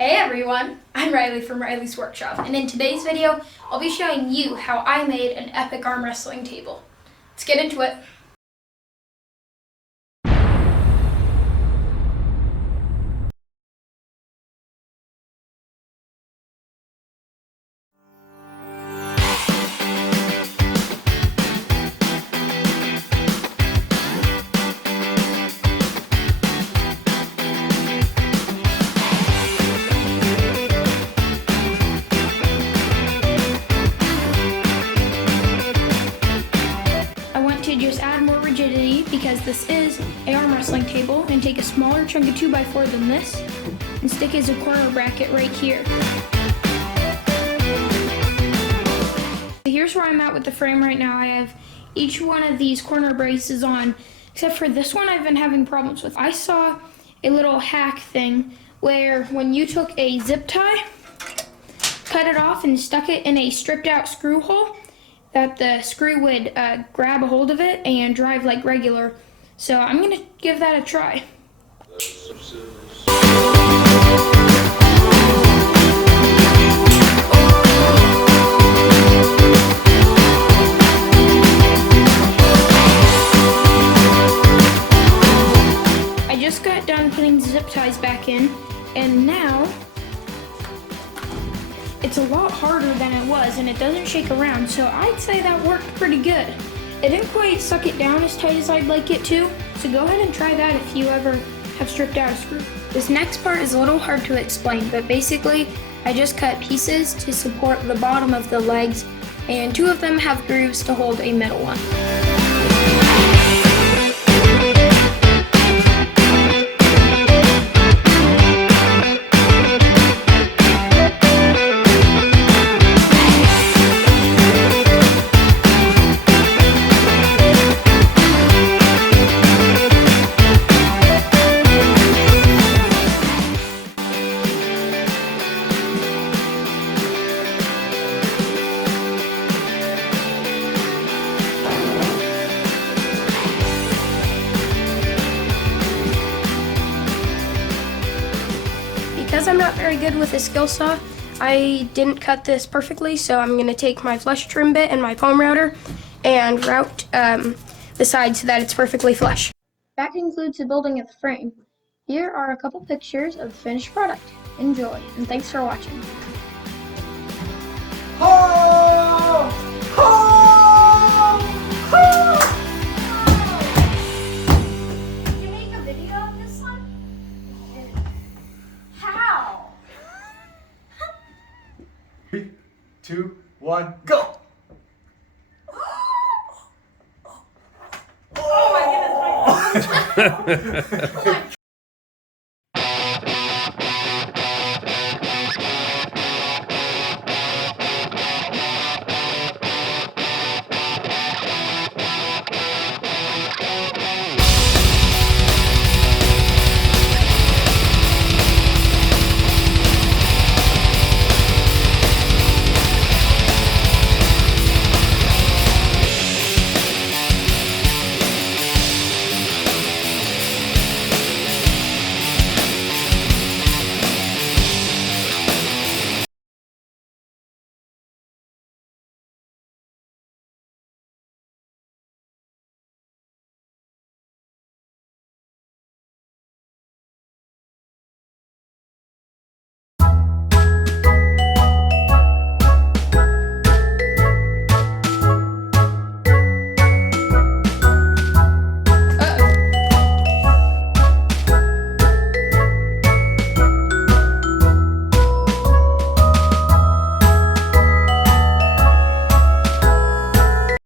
Hey everyone, I'm Riley from Riley's Workshop, and in today's video, I'll be showing you how I made an epic arm wrestling table. Let's get into it. Just add more rigidity because this is an arm wrestling table, and take a smaller chunk of 2x4 than this and stick it as a corner bracket right here. So here's where I'm at with the frame right now. I have each one of these corner braces on, except for this one I've been having problems with. I saw a little hack thing where when you took a zip tie, cut it off and stuck it in a stripped out screw hole, that the screw would grab a hold of it and drive like regular. So I'm gonna give that a try. I just got done putting the zip ties back in, and now it's a lot harder than it was, and it doesn't shake around, so I'd say that worked pretty good. It didn't quite suck it down as tight as I'd like it to, so go ahead and try that if you ever have stripped out a screw. This next part is a little hard to explain, but basically I just cut pieces to support the bottom of the legs, and 2 of them have grooves to hold a middle one. Because I'm not very good with a skill saw, I didn't cut this perfectly, so I'm going to take my flush trim bit and my palm router and route the side so that it's perfectly flush. That concludes the building of the frame. Here are a couple pictures of the finished product. Enjoy, and thanks for watching. Did you make a video of this one? How? 3, 2, 1, go! Oh my goodness, my